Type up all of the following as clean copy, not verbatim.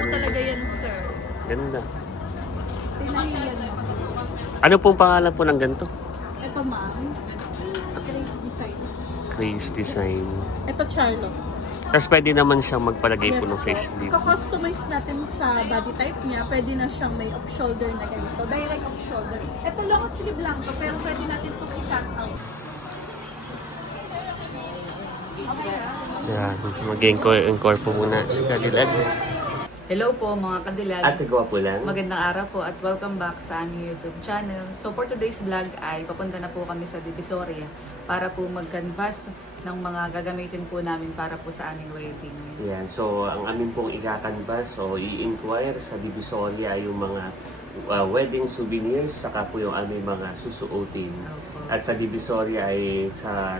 Ano talaga yan, sir? Ganda. Tinahiyan mo. Ano pong pangalan po ng ganito? Ito, ma'am. Grace Design. Grace Design. Ito, Charlotte. Tapos pwede naman siyang magpalagay po ng po. face sleeve. Ika-customize natin sa body type niya. Pwede na siyang may off-shoulder na ganito. Direct off-shoulder. Ito long sleeve lang to, pero pwede natin ito i-cut out. Yeah, mag-encore po muna si Cadillac. Hello po mga kadilag. At nagawa po lang. Magandang araw po at welcome back sa aming YouTube channel. So for today's vlog ay papunta na po kami sa Divisoria para po mag-canvas ng mga gagamitin po namin para po sa aming wedding. Yan, so ang amin pong ikakanvas o i-inquire sa Divisoria yung mga wedding souvenirs saka po yung aming mga susuotin. Opo. At sa Divisoria ay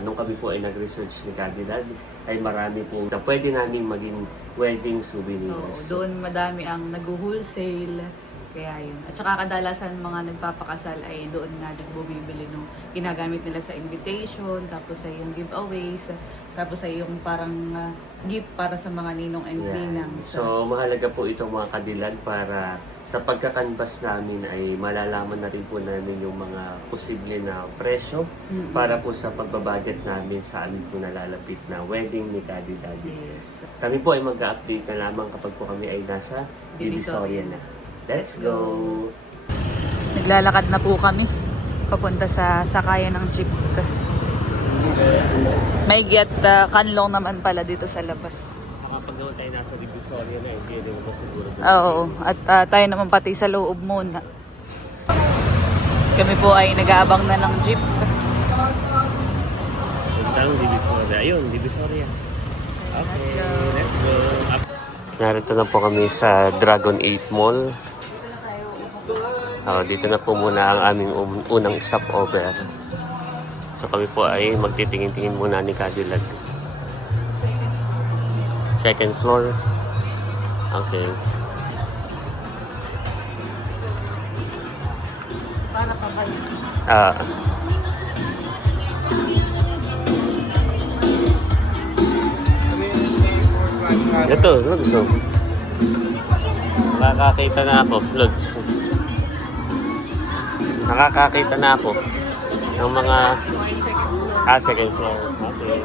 nung kami po ay nag-research ni Cadillac ay marami po na pwede namin maging wedding souvenirs. Doon madami ang nag-wholesale. Kaya yun. At saka kadalasan mga nagpapakasal ay doon nga din bumibili nung ginagamit nila sa invitation, tapos ay yung giveaways, tapos ay yung parang gift para sa mga ninong and ninang. So mahalaga po itong mga kadilag para sa pagkakanvas namin ay malalaman na rin po namin yung mga posible na presyo para po sa pagbabudget namin sa amin po nalalapit na wedding ni Cadillac. Yes. Kami po ay mag-update na lamang kapag po kami ay nasa Divisoria na. Let's go! Naglalakad na po kami papunta sa sakayan ng jeep. May get kanlong naman pala dito sa labas. Kapag naman tayo nasa Divisoria na, hindi rin mo siguro. Oo, at tayo naman pati sa loob muna. Kami po ay nag-aabang na ng jeep. Puntang Divisoria. Ayun, Divisoria. Okay, let's go. Narito na po kami sa Dragon 8 Mall. Dito na po muna ang aming unang stopover. So kami po ay magtitingin-tingin muna ni Cadillac. Second floor. Okay. Para pa ba yun? Ito, Lods. Nakakakita na ako, Lods. Nakakakita na ako ng mga second floor. Okay.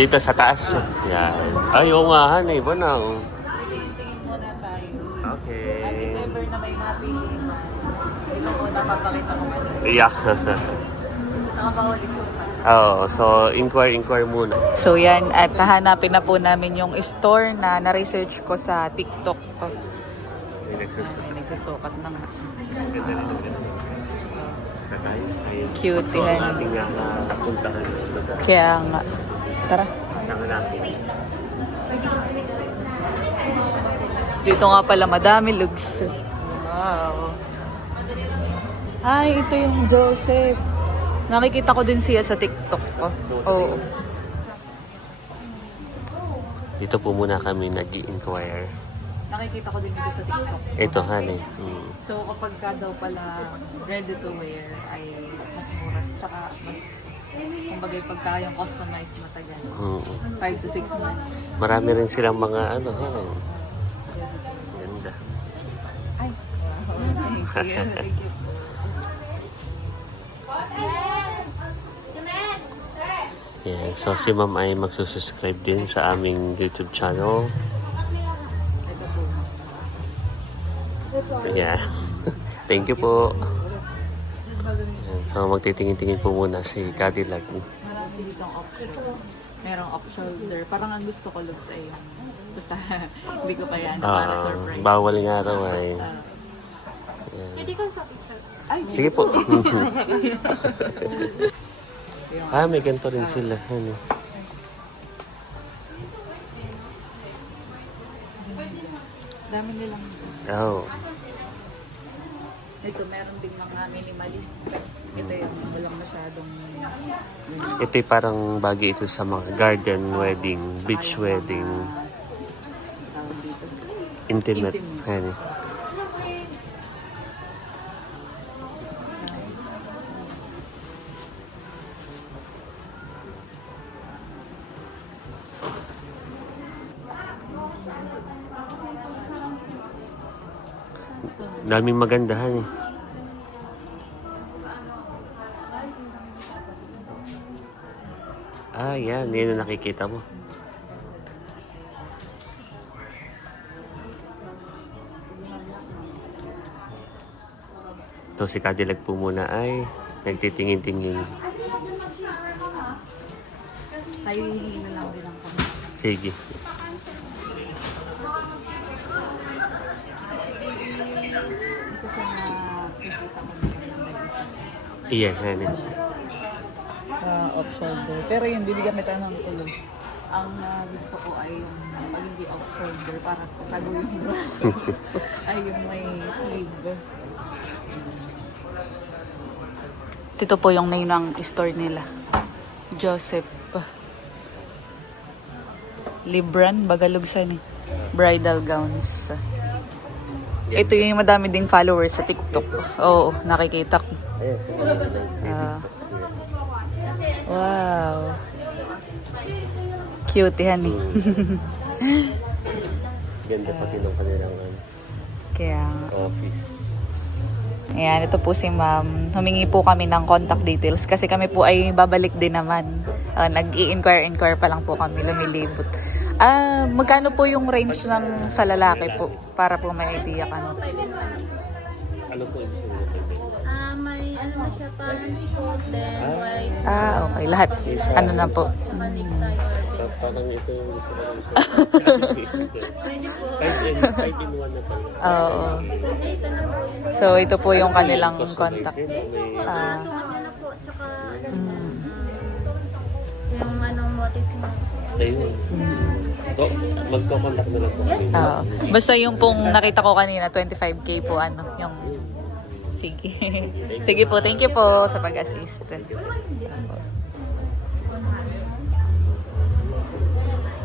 Dito sa taas. Yan. Ay, oo nga, hanay ba na? Tingin muna tayo. Okay. At if ever na may mapili na, ito muna papakita ko muna. Yeah. Nakapawali sa So inquire muna. So yan, at hahanapin na po namin yung store na na-research ko sa TikTok to. May nagsusukat na nga. Cute yan. Ating napuntahan. Kaya nga. Tara. Dito nga pala madami lugs. Wow. Ay, ito yung Joseph. Nakikita ko din siya sa TikTok ko. Oo. Dito po muna kami nag-i-inquire. Nakikita ko din dito sa TikTok. Ito, honey. So kapag ka daw pala ready to wear ay mas mura. Tsaka mas, kumbaga pagka yung customized matagal. 5 to 6 months. Marami rin silang mga ganda. Ay. Thank you. Yeah, so si ma'am ay magsusubscribe din sa aming YouTube channel. Yeah. Thank you po. So magtitingin-tingin po muna si Cadillac. Marami ditong option. Merong off-shoulder. Parang ang gusto ko looks ay yung basta hindi ko pa yan para surprise. Bawal nga raw ay. Hindi ko sa picture. Ay, sige po. May ganito rin sila. dami nilang. Oh. Ito, meron din mga minimalist. Ito yung walang masyadong... Ito'y parang bagay ito sa mga garden wedding, beach wedding, Tawag dito. intimate. Intimate. Daming magandahan eh. Ah, yan. Yan ang nakikita mo. Ito si Cadillac po muna ay nagtitingin-tingin. Tayo hihingi na lang din ang kami. Sige. Isa sa nakikita ko Iyan, yan. off shoulder. Pero yun, bibigyan kita ng tulong. Ang gusto ko ay yung pag hindi off shoulder, para tago yung braso. Ay yung may sleeve. Ito po yung name ng store nila. Joseph Libran, Bagalugsan eh. Bridal gowns. Ito yung madami ding followers sa TikTok. Oo, nakikita ko. Ah. Wow. Cute yan eh. Ganda pati ng kanilang Kaya office. ayan, ito po si ma'am. Humingi po kami ng contact details kasi kami po ay babalik din naman. Nag-i-inquire pa lang po kami, lumilibot. Magkano po yung range ng sa lalaki po? Para po may idea ka no? Ano po ibig sabihin? May ano na siya, pants, then white, Okay. Lahat. Ano na po? necktie or Parang ito yung gusto ko lang pwede po. 5 in 1 na pala. Oo. Ito na po. So, ito po yung kanilang contact. Ah. na po, tsaka yung anong motif mo. Ayun. Magko-contact na lang po kami. Basta yung pong nakita ko kanina, 25K po ano, yung... Sige. Sige po, thank you po sa pag-assist.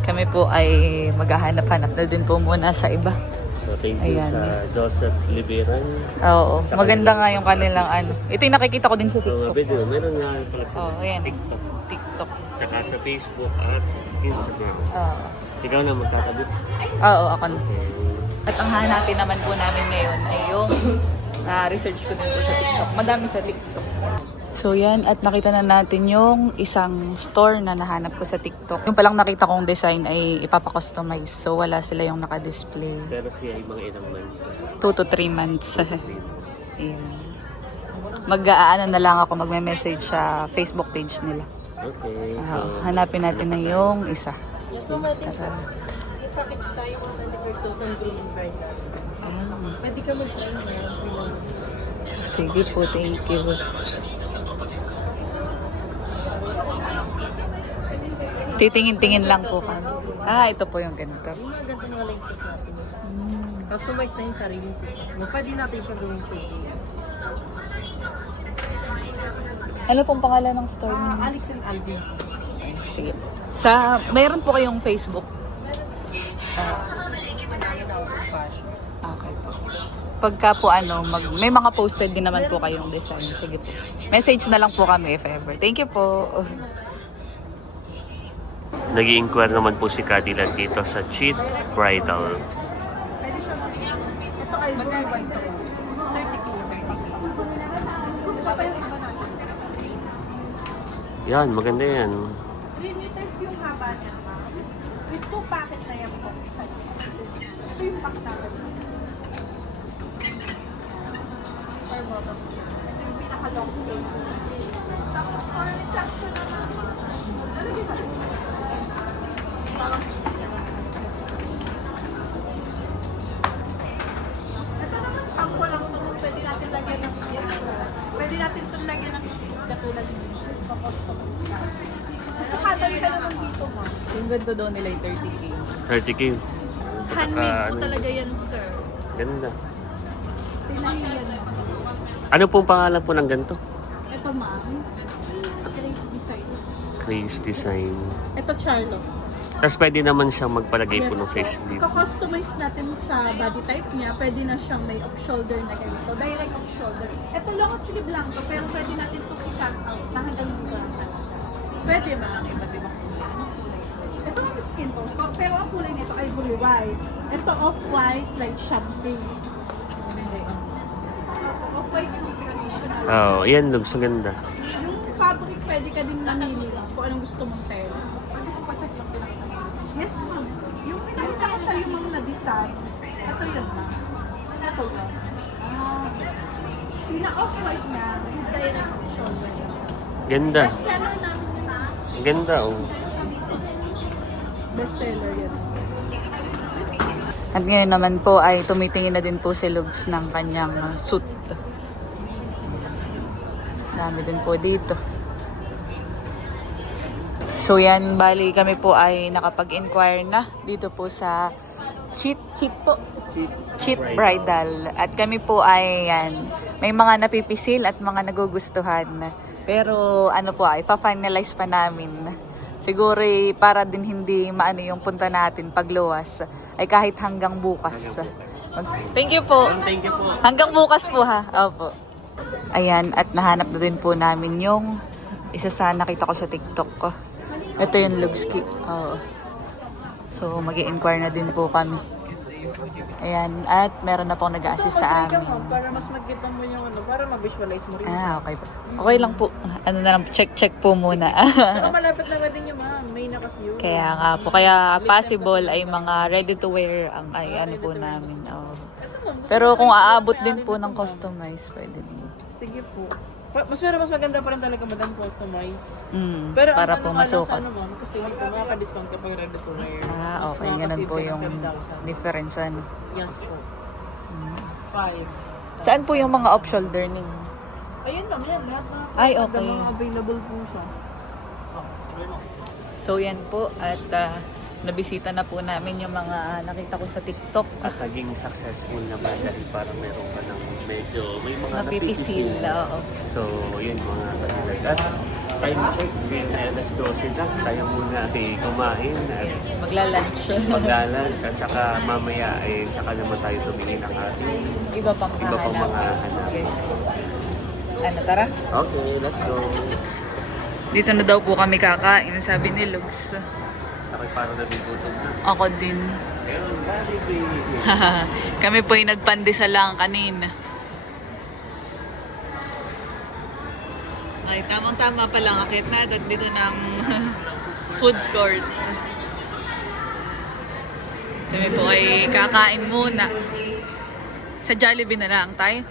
Kami po ay maghahanap-hanap na din po muna sa iba. So, thank you Ayan. sa Joseph Liberan. Oo, maganda nga yung kanilang ano. Ito yung nakikita ko din sa So, TikTok. video, meron nga pala sa Ayan. TikTok. TikTok. Saka sa Facebook at Instagram. Oo. Ikaw na magkakabit. Oo, ako na. At ang hanapin naman po namin ngayon ay yung na-research ko din po sa TikTok. Madami sa TikTok. So yan, at nakita na natin yung isang store na nahanap ko sa TikTok. Yung palang nakita kong design ay ipapakustomize. So wala sila yung naka-display. Pero siya ay mga ilang months. 2 to 3 months. Ayan. Mag-aano na lang ako, magme-message sa Facebook page nila. Okay. So, Hanapin natin na yung isa. Yes, so pwede po. Tara. Ipakita tayo 125,000 green bridal. Pwede ka mag-try na yan. Sige po, thank you. Titingin-tingin lang po kami. Ito po yung ganito. Yung mga ganda mga lenses natin. Customize na yung sarili mo. Pwede natin siya gawin for you. Ano pong pangalan ng store niyo? Alex and Alvin. Sige po. Mayroon po kayong Facebook? Okay po. Pagka po may mga posted din naman po kayong design. Sige po. Message na lang po kami if ever. Thank you po. nag-i-inquire naman po si Cadillac dito sa Cheat Bridal. Pwede siya ito ay very white. 30 kilo. Ito pa yung iba natin. Yan, maganda yan. 3 meters yung haba niya, ma'am. With 2 packet na yan po. Ito yung pack natin. Or bottoms. Ito yung pinaka-long sleeve. Tapos for reception naman, ma'am. Lalagyan natin. Parang ito naman, sample lang ito. Pwede natin lagyan ng pwede natin itong lagyan ng katulad ng Nakadali ka naman dito, ma'am. Yung ganito daw nila yung 30K. 30K. Handmade po talaga yan, sir. Ganda. Tinahiyan mo. Ano pong pangalan po ng ganito? Ito, ma'am. Grace Design. Grace Design. Ito, Charlotte. Tapos pwede naman siyang magpalagay po ng sa sleeve. Iko-customize natin sa body type niya. Pwede na siyang may off-shoulder na ganito. Direct off-shoulder. Ito long sleeve lang to, pero pwede natin ito i-cut out na hanggang dito lang talaga. Pwede, ma'am. Iba't ibang kulay. Ito ang skin tone ko, pero ang kulay nito ay ivory white. Ito off-white, like champagne. Oo, yan, Lugs. Ang ganda. Yung fabric, pwede ka din namili kung anong gusto mong tela. Yes, ma'am. Yung pinakita ko sa'yo mga na-design, ito yun, ma'am. Ito yun. Pina-off-white na, with direct shoulder. Ganda. Bestseller namin yun, ma'am. Ang ganda, oh. Bestseller yun. At ngayon naman po ay tumitingin na din po si Lugs ng kanyang suit. Dami din po dito. So yan, bali kami po ay nakapag-inquire na dito po sa Cheat Bridal. At kami po ay yan, may mga napipisil at mga nagugustuhan. Pero ano po ay, pa-finalize pa namin. Siguro para din hindi maano yung punta natin pagluwas ay kahit hanggang bukas. Thank you po. Thank you po. Hanggang bukas po ha. Opo. Ayan, at nahanap na din po namin yung isa sa nakita ko sa TikTok ko. Ito yung Lugski. Oo. So, mag-i-inquire na din po kami. Ayan, at meron na pong nag-assist sa amin. Para mas magkita mo yung ano, para ma-visualize mo rin. Okay po. Okay lang po. Ano na lang, check po muna. Saka malapit lang din yung ma'am. May na kasi yun. Kaya nga po, kaya possible ay mga ready to wear ang ay ano po namin. Oo. Pero kung aabot din po ng customize, pwede din. Sige po. Mas maganda pa rin talaga madam customize. Para ang po ano nga lang sa masukat. ano ma'am, kasi hindi po makaka-discount kapag ready to wear. Mas Okay, ganun po makaka-save yung ka ng 10,000. difference ano. Yes po. 5. Saan po yung mga off-shoulder ninyo? Ayun ma'am, yan. Lahat na. Ay, okay. Mga available po siya. So yan po at nabisita na po namin yung mga nakita ko sa TikTok. At naging successful naman dahil parang meron ka ng medyo, may mga Napipisil. Oo. So, yun mga katilag. At time check, alas 12 na. Tayo muna ay kumain at Magla-lunch. maglalans. At saka mamaya ay saka naman tayo tumingin ng ating Iba pang mga hanap. Yes. Ano, tara? Okay, let's go. Dito na daw po kami kakain, sabi ni Lugs. Ako'y parang nabigutom na. Ako din. Ayun, baby. Kami po ay nagpandesal lang kanina. Ay, tamang-tama pa lang. Akit na dito ng food court. Kami po ay kakain muna. Sa Jollibee na lang tayo.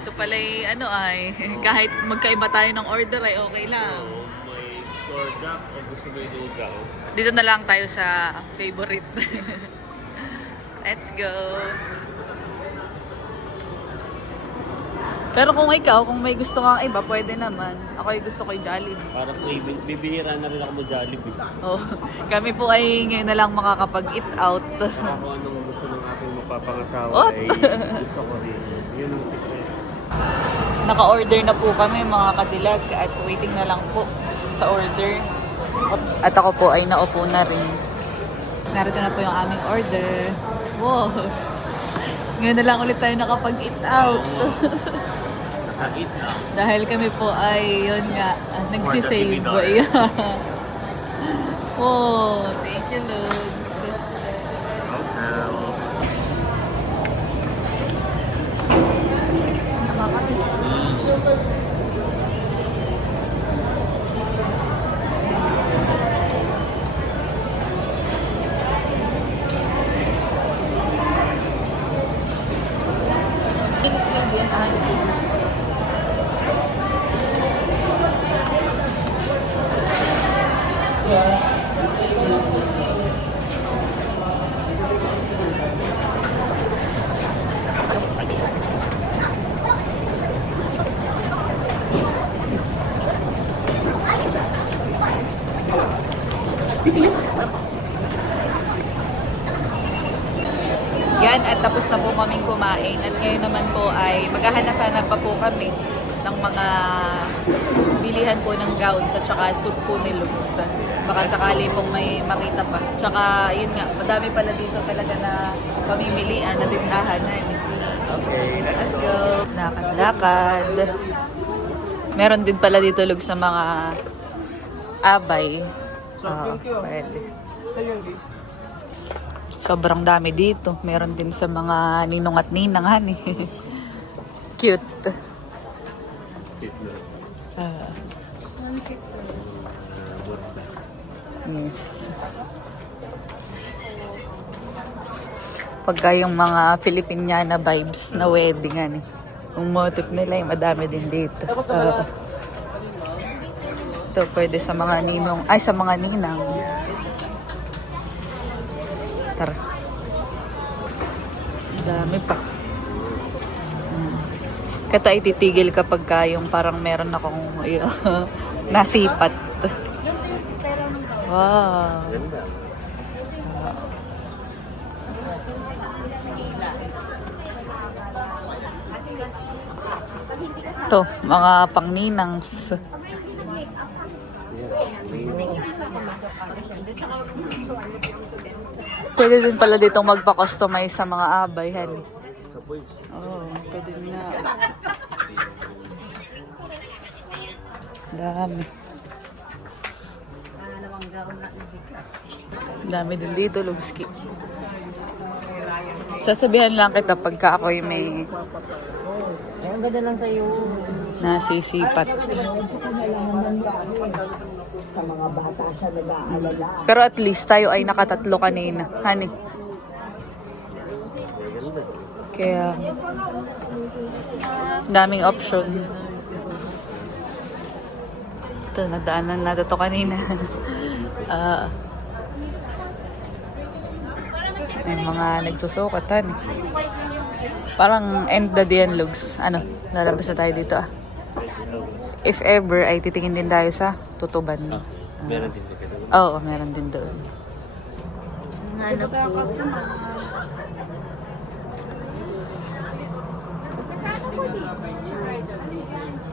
Ito pala ay kahit magkaiba tayo ng order ay okay lang. May product o gusto mo yung lugaw? Dito na lang tayo sa favorite. Let's go. Pero kung ikaw, kung may gusto kang iba, pwede naman. Ako yung gusto ko yung Jollibee. Parang bibinira na rin ako mo Jollibee. Oh, kami po ay ngayon na lang makakapag-eat out. Ako anong gusto ng aking mapapangasawa What? ay gusto ko rin. Yun ang secret. Naka-order na po kami mga kadilag at waiting na lang po sa order. At ako po ay naupo na rin. Narito na po yung aming order. Wow! Ngayon na lang ulit tayo nakapag-eat out. Nakakit na. Dahil kami po ay, yun nga, nagsisave. $4. Yeah. Wow! Thank you, Lord. Yan, at tapos na po kaming kumain. At ngayon naman po ay maghahanap-hanap pa po kami ng mga bilihan po ng gowns at saka suit po ni Lux. Baka sakali pong may makita pa. Tsaka, yun nga, madami pala dito talaga na pamimilian na tindahan na. Okay, let's Let's go. go. Lakad-lakad. Meron din pala dito Lux sa mga abay. Pwede. Sobrang dami dito. Meron din sa mga ninong at ninang, hani. Cute. Yes. Pagka yung mga Filipiniana vibes na wedding, ano. Yung motif nila, yung madami din dito. Ito, pwede sa mga ninong, ay sa mga ninang. Tara. Dami pa. Kata ititigil kapag ka yung parang meron akong nasipat. Wow. Ganda. Ito, mga pangninangs. Pwede din pala ditong magpa-customize sa mga abay, honey. Sa boys. Oh, pwede na. Dami. Dami din dito, Lugski. Sasabihan lang kita pagka ako'y may Ay, ang ganda lang sa'yo. nasisipat. Sa mga bata siya nag-aalala. Pero at least tayo ay nakatatlo kanina, honey. Ganda. Kaya, daming option. Ito, nadaanan natin ito kanina. May mga nagsusukatan. Parang end the day and lugs. Ano, lalabas na tayo dito ah. If ever, ay titingin din tayo sa tutuban. Meron din na ganun. Oo, meron din doon. Ano po?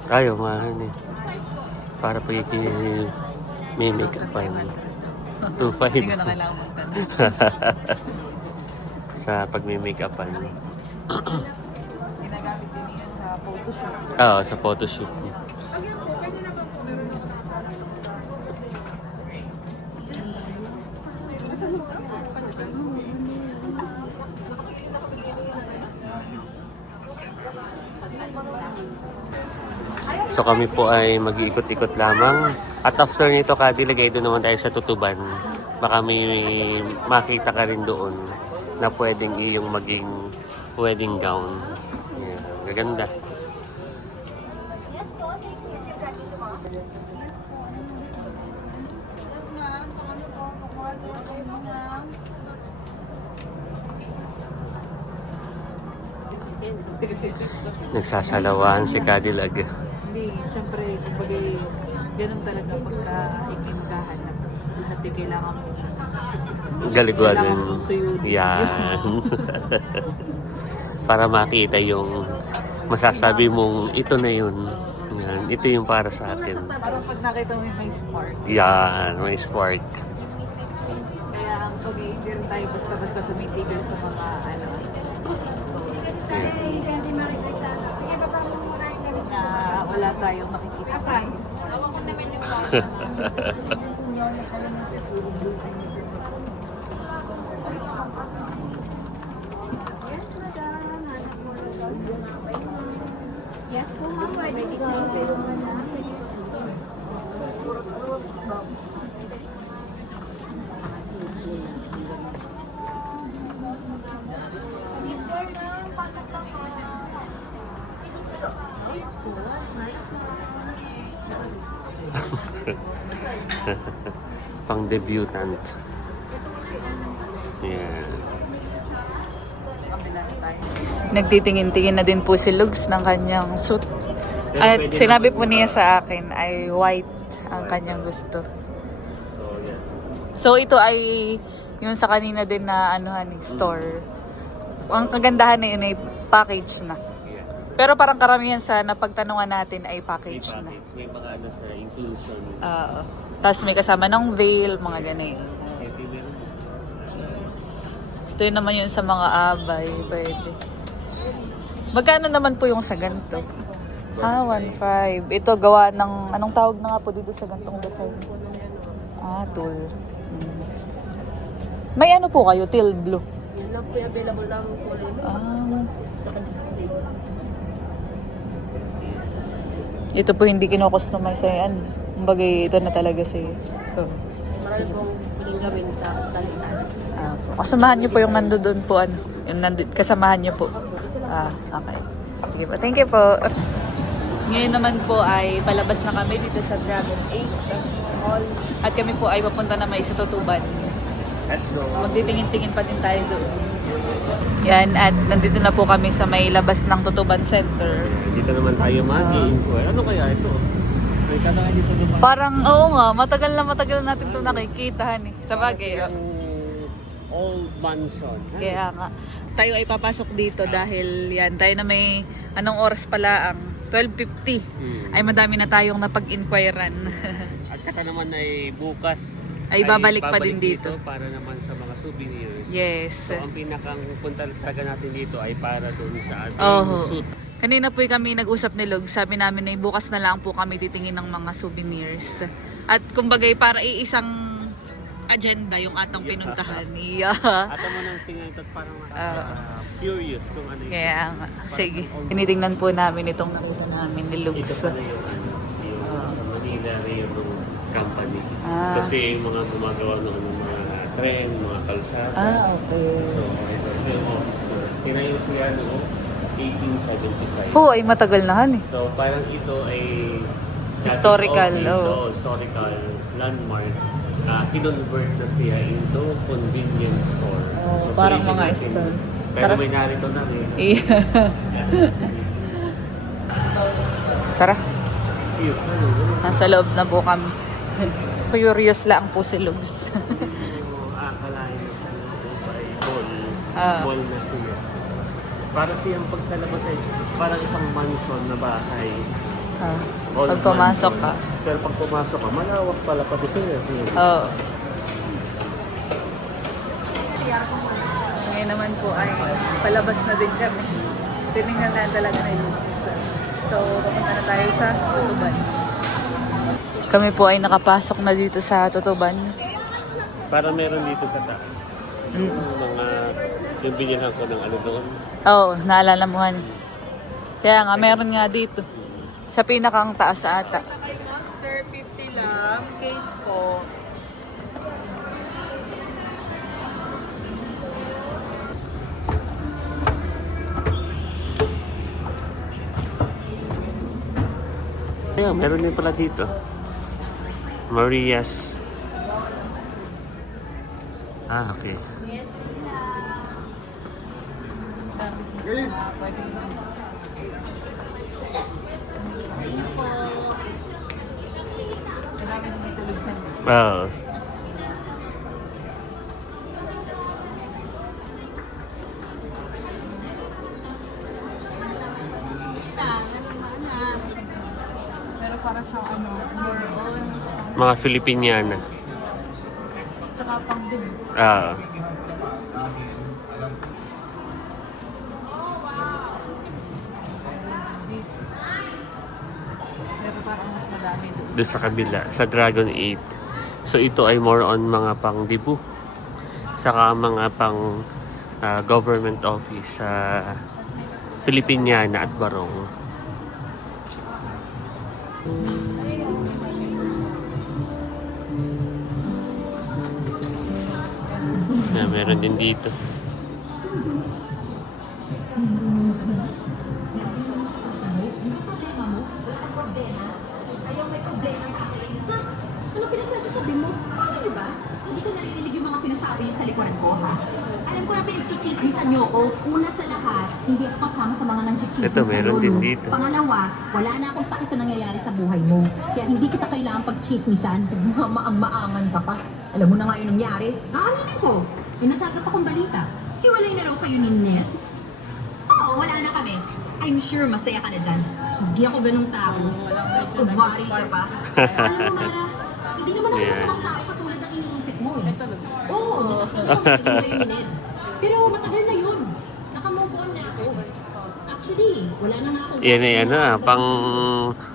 Ayaw nga, eh. Para pag may make-up pa yun. 2.5. Hindi ko na kailangan magtanong. Sa pag may make-up pa yun. Ginagamit din yan sa photoshoot. Oo, sa photoshoot. So kami po ay mag-iikot-ikot lamang. At after nito, kadilagay doon naman tayo sa tutuban. Baka may makita ka rin doon na pwedeng iyong maging wedding gown. Yeah, gaganda. Nagsasalawahan si Cadillac. Hindi, syempre, kumbaga, ganun talaga pagka ikimagahanap. Lahat din kailangan mo. Galiguan Kailangan din. mong suyudin. Yan. Para makita yung masasabi mong ito na yun. Yan. Ito yung para sa akin. Parang pag nakita mo yung may spark. Yan. May spark. Kaya ang pag-iindir tayo basta-basta tumitigil sa mga ano, Yan. na wala tayong nakikita sa Yes po ma'am, pwede ka. Pang debutant. Yan. Nagtitingin-tingin na din po si Lugs ng kanyang suit. At sinabi po niya sa akin ay white ang kanyang gusto. So ito ay yung sa kanina din na anuhan ni store. Ang kagandahan na yun ay package na. Pero parang karamihan sa napagtanungan natin ay package na. May mga ano sa inclusion. Tapos may kasama ng veil, mga ganun. Ito yun naman yun sa mga abay, pwede. Magkano naman po yung sa ganito? 1.5. Ito gawa ng, anong tawag na nga po dito sa gantong design? Tulle. May ano po kayo, teal blue? Yun lang po yung available lang po. Ito po hindi kino-customize sa yan. Kumbaga ito na talaga siya. So, Marami pong pwedeng gawin sa salita. kasamahan niyo po yung nandoon po ano. Yung kasamahan niyo po. Okay. Sige po. Thank you po. Ngayon naman po ay palabas na kami dito sa Dragon 8 Mall. At kami po ay papunta na may sa Tutuban. Let's go. Magtitingin-tingin pa din tayo doon. Yan, at nandito na po kami sa may labas ng Tutuban Center. Dito naman tayo mag-i-inquire. Ano kaya ito? May tataka dito naman. Parang, oo nga, matagal na natin ito nakikita, Sa bagay, Yung old mansion. Kaya nga, tayo ay papasok dito dahil yan, tayo na may, anong oras pala ang 12:50. Ay madami na tayong napag-inquirean. At saka naman ay bukas Ay babalik pa din dito. Para naman sa mga souvenirs. Yes. So ang pinakang punta talaga natin dito ay para doon sa ating suit. Kanina po kami nag-usap ni Log, sabi namin na bukas na lang po kami titingin ng mga souvenirs. At kumbagay para iisang agenda yung atang pinuntahan. At mo nang tingnan ito at parang curious kung ano yun. Kaya nga, sige. Tinitingnan po namin itong nakita namin ni Log. Ito pala yung sa Manila Railroad Company. So siya yung mga gumagawa ng mga tren, mga kalsada. Okay. So ito yung office. Tinayo siya noong 1875. Ay matagal na han eh. So parang ito ay Historical, historical landmark. Kinonvert na siya into convenience store. So, parang silipin mga natin. store. Pero Tara. may narito na rin. Tara, Cute. nasa loob na po kami. Curious lang po si Lugs. Akalain na sa ito ay ball. Ah. Ball na siya. Para siyang pagsalabas ay parang isang mansion na bahay. Old Pag pumasok mansion. ka. Pero pag pumasok ka, malawak pala pati siya. Oo. Ngayon naman po ay palabas na din kami. Tinignan na talaga na yung So, papunta na tayo sa Tutuban. Kami po ay nakapasok na dito sa Tutuban. Para meron dito sa taas. Yung binilhan ko ng ano doon. Oo, naalala mo han. Kaya nga, meron nga dito. Sa pinakang taas ata. Monster 50 lang, case po. Yeah, meron din pala dito. Maria's. Okay. Wow. Pero para siyang more on, Mga Filipiniana. tsaka pang din. Pero parang mas madami doon. Doon sa kabila, sa Dragon 8. So ito ay more on mga pang dibu. Saka mga pang government office sa Filipiniana at Barong. Meron din dito. Ano pinagsasasabi mo? Di ba? Hindi ko narinig yung mga sinasabi niyo sa likuran ko, ha? Alam ko na pinagchichismisan niyo ako. Una sa lahat, hindi ako kasama sa mga nang-chichismis Ito, meron sa'yo, din no? dito. Pangalawa, wala na akong paki sa nangyayari sa buhay mo. Kaya hindi kita kailangan pagchismisan. Maang-maangan ka pa. Alam mo na nga yung nangyari. Nakalinin ko. May nasagap akong balita. Hiwalay na raw kayo ni Ned. Oo, wala na kami. I'm sure masaya ka na dyan. Hindi ako ganung tao. Tapos kubari ka pa. Alam mo, Mara, hindi naman ako Yeah. masamang tao katulad ng iniisip mo eh. Oo, nakakita ni Ned. Pero matagal na yun. Nakamove on na ako. Actually, wala na nga akong... Yan ay pang...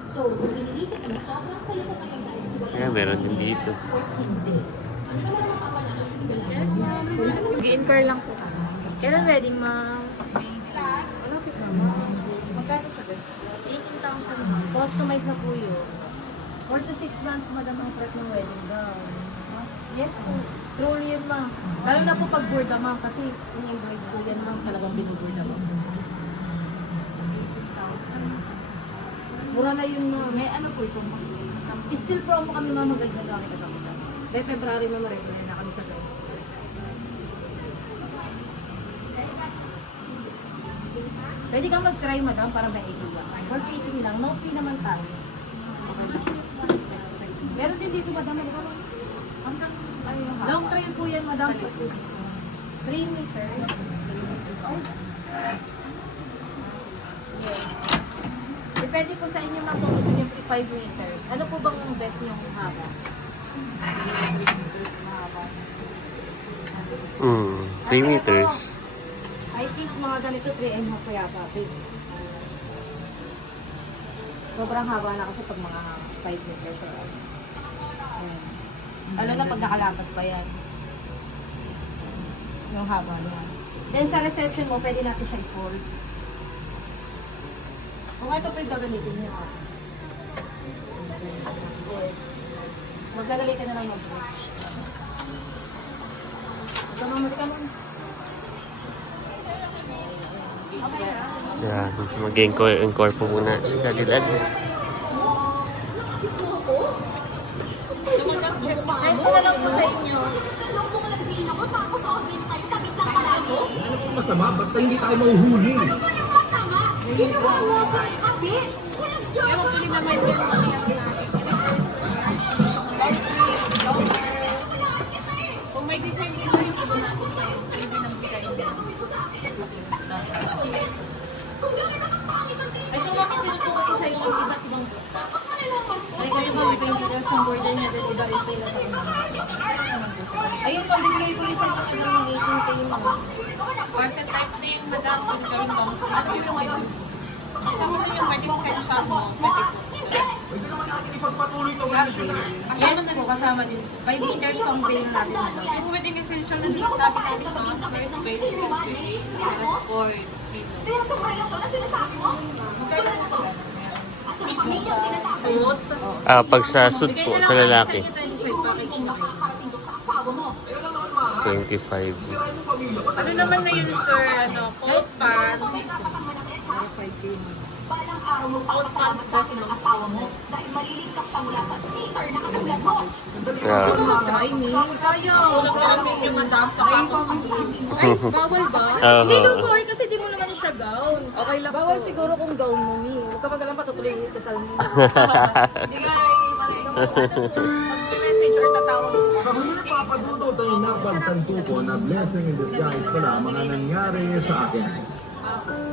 So, kung iniisip mo, sobrang saya ko kayo dahil wala Yan, meron din dito. course hindi. Ano naman ang mawala ang Yes, ma'am. Mag-inquire lang po. Kailan wedding, ma'am? Malapit na, ma'am. Magkano sa 18,000, ma'am. Tapos customize na po yun. 4 to 6 months, madam, ang prep ng wedding gown. Yes po. Truly yun, ma'am. Lalo na po pag burda, ma'am, kasi yung embrace po yan, ma'am, talagang binuburda, ma'am. Mura na yun, ma'am. May ano po ito, ma'am? Still promo kami, ma'am, hanggang na kami katapusan. Dahil February, ma'am, regular na kami sa gawin. Pwede kang mag-try, madam, para may idea. For fitting lang. No fee naman tayo. Okay lang. Meron din dito, madam. Long trail po yan, madam. 3 meters. Yes. Depende po sa inyo, ma'am, kung gusto niyo 5 meters. Ano po bang bet niyong haba? 3 meters. I think mga ganito 3.5 po yata. Sobrang haba na kasi pag mga 5 meters. Ayan. Lalo na pag nakalapat pa yan. Yung haba niya. Then sa reception mo, pwede natin siya i-fold. Kung ito po yung gagamitin niyo. Yes. Maglalagay ka na lang mag-bridge. Ito mamali ka nun. Yan, mag-encore po muna si Cadillac. Kahit ko na lang po sa inyo. Ano pong masama? Basta hindi tayo mahuhuli. Kung may design dito yung iba natin sa'yo, pwede nang bigay din. Ito namin tinutukan ko sa iyo ng iba't ibang ay kaya ba iba yung details ng border niya din iba yung pila sa inyo. Ayun, pabibigay ko rin sa inyo ng 18K mga. Corset type na yung madam, kung gawin mo sa ano yung pwede. Kasama na yung pwede essential mo, pwede po. Pwede naman natin ipagpatuloy ito ngayon siya. Yes po, kasama din. 5 meters pang bail natin na daw. Yung wedding essential na sinasabi natin mga first base, first sport, suot. Pag sa suit po, sa lalaki. 25. Ano naman na yun, sir? Ano, coat pants. Coat pants kasi ng asawa mo. Yeah. Try me. Sayang. Kulang pa lang yung madam sa kapos. Ay, bawal ba? Hindi, don't worry kasi di mo naman siya gown. Okay lang Bawal po. siguro kung gown mo, Mi. Huwag ka magalang patutuloy yung kasal mo. Hindi nga, mag-message or tatawag mo. Sa huli papadudod ay nabagtanto ko na blessing in disguise pala mga nangyari sa akin.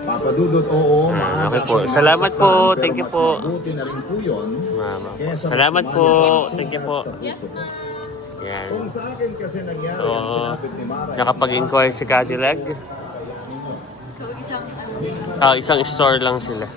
Papadudod, oo. Okay po. Salamat po. Thank you po. Mabuti na rin po yun. Mama po. Salamat po. Thank you po. Yes, ma'am. Yan. Kung sa akin kasi nangyari So, ang sinapit ni Mara. nakapag-inquire si Cadillac. So, isang Isang store lang sila.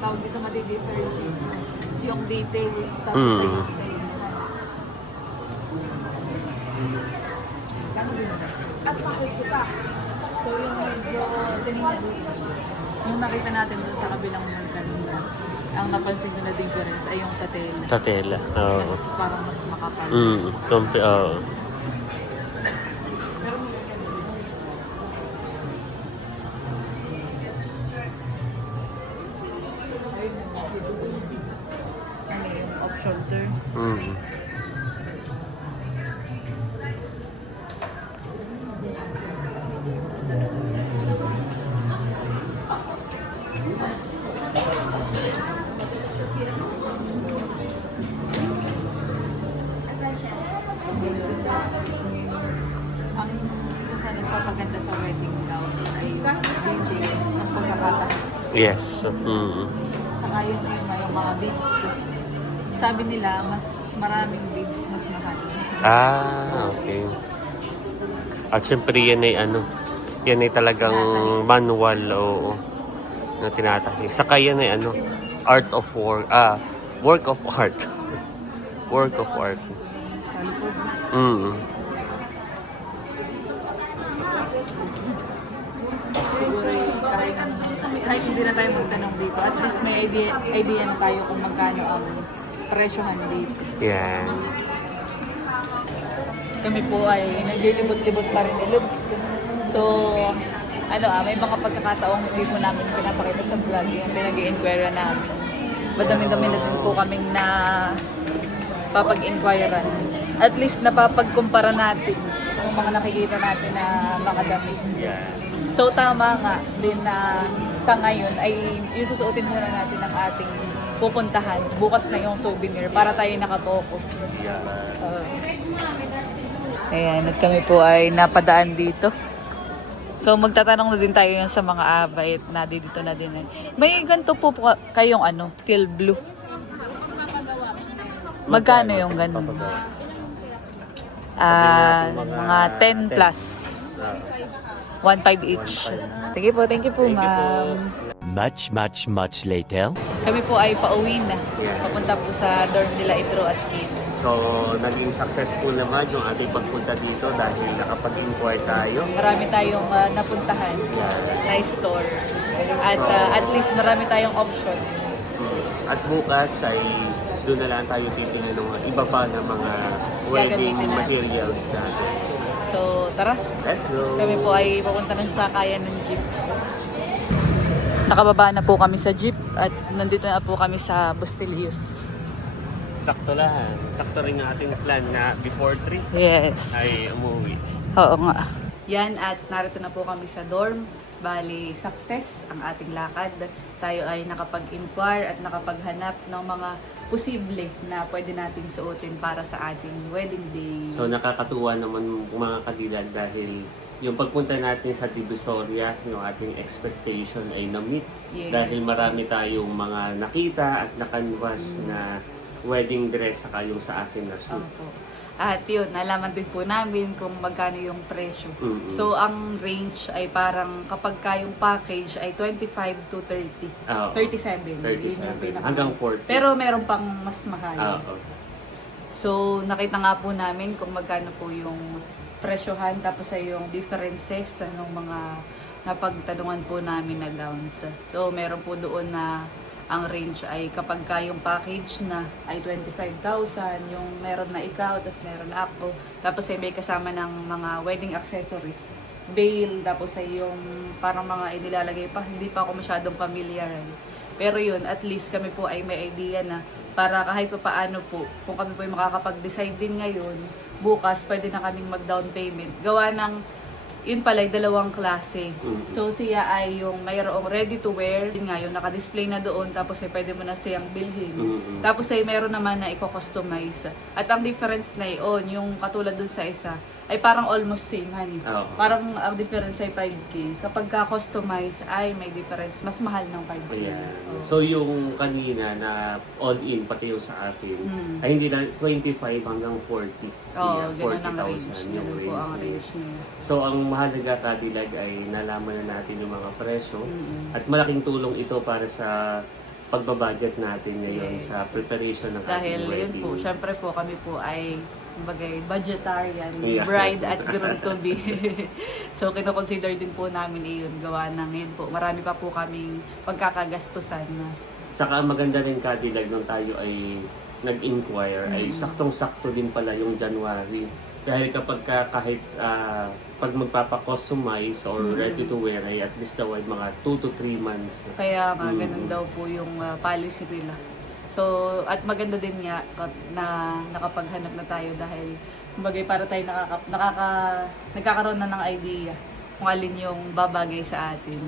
Tawag dito madi-differentiate yung details tapos Mm. sa detail. At pakita pa. So yung medyo tinignan yung nakita natin dun sa kabilang mall kanina, ang napansin ko na difference ay yung sa tela. Sa tela. Oo. Mas parang mas makapal. Oo. Ano yung off shoulder. Ang isa sa nagpapaganda sa wedding gown ay details ng pagkakataon. Yes. Saka yun na yung mga beads. Sabi nila, mas maraming beads, mas mahal. Okay. At syempre yan ay Yan ay talagang manual o na tinatahi. Saka yan ay ano, art of work. Work of art. Work of art. Sa likod. Mm. Siguro kahit hindi na tayo magtanong dito, at least may idea na tayo kung magkano ang presyohan dito. Yan. Kami po ay naglilibot-libot pa rin ni Lubs. So, may mga pagkakataong hindi po namin pinapakita sa vlog yung pinag-i-inquire namin. Madami-dami na din po kaming na papag-inquirean. At least napapagkumpara natin yung mga nakikita natin na mga damit. So, tama nga din na sa ngayon ay yung susuotin muna natin ang ating pupuntahan. Bukas na yung souvenir para tayo nakapokus. Ayan, at kami po ay napadaan dito. So magtatanong na din tayo yun sa mga abait na dito na din. May ganito po kayong teal blue. Magkano yung ganun? Mga 10 plus. 1.5 each. Sige po, thank you po, ma'am. Much later. Kami po ay pauwi na. Papunta po sa dorm nila Idro at Kim. So, naging successful naman yung ating pagpunta dito dahil nakapag-inquire tayo. Marami tayong napuntahan na store. At least marami tayong option. At bukas ay doon na lang tayo titingnan ng iba pa na mga wedding Gagamitin natin. materials natin. So, tara. Let's go! Kami po ay papunta ng sakayan ng jeep. Nakababa na po kami sa jeep at nandito na po kami sa Bustillos. Sakto lang. Sakto rin ang ating plan na before 3 Yes. ay umuwi. Oo nga. Yan, at narito na po kami sa dorm. Bali, success ang ating lakad. Tayo ay nakapag-inquire at nakapaghanap ng mga posible na pwede nating suotin para sa ating wedding day. So nakakatuwa naman mga kadilag dahil yung pagpunta natin sa Divisoria, yung ating expectation ay na-meet. Yes. Dahil marami tayong mga nakita at nakanwas na wedding dress saka yung sa akin na suit. Opo. At yun, nalaman din po namin kung magkano yung presyo. Mm-mm. So, ang range ay parang kapag yung package ay 25 to 30. Oo. 37. Yun yung 37. pinaka- Hanggang 40. Pero meron pang mas mahal. Oo. So, nakita nga po namin kung magkano po yung presyohan, tapos ay yung differences ng mga napagtanungan po namin na gowns. So, meron po doon na ang range ay kapag yung package na ay 25,000, yung meron na ikaw, tapos meron na ako, tapos ay may kasama ng mga wedding accessories, veil, tapos ay yung parang mga inilalagay pa, hindi pa ako masyadong familiar. Pero yun, at least kami po ay may idea na para kahit pa paano po, kung kami po ay makakapag-decide din ngayon, bukas pwede na kaming mag-down payment. Gawa ng yun pala, dalawang klase. So, siya ay yung mayroong ready to wear. Yun nga, yung naka-display na doon, tapos ay pwede mo na siyang bilhin. Tapos ay meron naman na i-customize. At ang difference na yun, yung katulad dun sa isa, ay parang almost same, honey. Oo. Parang ang difference ay 5K. Kapag ka-customize, ay may difference. Mas mahal ng 5K. Ayan. Oo. So yung kanina na all-in, pati yung sa akin, ay hindi na 25 hanggang 40. Oo, Siya, ganun ang range. 40,000 yung Ganun po ang range. range niya. So ang mahalaga kadilag ay nalaman na natin yung mga presyo at malaking tulong ito para sa pagbabudget natin ngayon Yes. sa preparation ng Dahil ating yun wedding. po, syempre po kami po ay bagay budgetarian, Yeah. bride at groom to be. So kino-consider din po namin iyon, gawa ng yun po. Marami pa po kaming pagkakagastusan. Saka maganda rin kadilag nung tayo ay nag-inquire ay saktong-sakto din pala yung January. Dahil kapag kahit pag magpapa-customize or ready to wear ay at least daw ay mga 2 to 3 months. Kaya nga, ganun daw po yung policy nila. So, at maganda din nga na nakapaghanap na tayo dahil bagay para tayo nagkakaroon na ng idea kung alin yung babagay sa atin.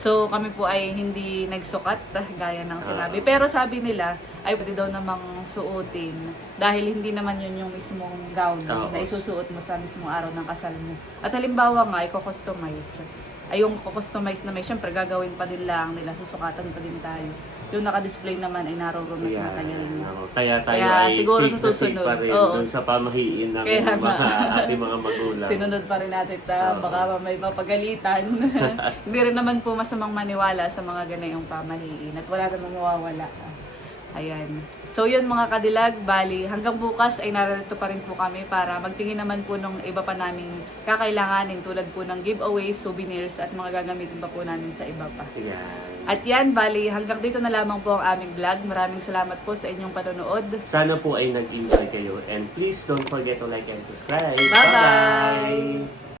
So, kami po ay hindi nagsukat gaya ng sinabi. Pero sabi nila, ay pwede daw namang suotin dahil hindi naman yun yung mismong gown na isusuot mo sa mismong araw ng kasal mo. At halimbawa nga, i-customize. ay yung customize na may, syempre gagawin pa din lang nila, susukatan pa din tayo. Yung naka-display naman ay naroon at Yan. matagal na. Kaya tayo Kaya ay siguro safe sa na safe susunod, pa rin oo. dun sa pamahiin ng Kaya mga nga. ating mga magulang. Sinunod pa rin natin Oo. baka may mapagalitan. Hindi rin naman po masamang maniwala sa mga ganayang pamahiin at wala namang mawawala. Ayan. So yun mga kadilag, bali hanggang bukas ay narito pa rin po kami para magtingin naman po ng iba pa naming kakailanganin tulad po ng giveaways, souvenirs at mga gagamitin pa po namin sa iba pa. Yan. At yan, bali hanggang dito na lamang po ang aming vlog. Maraming salamat po sa inyong panonood. Sana po ay nag-enjoy kayo and please don't forget to like and subscribe. Bye-bye!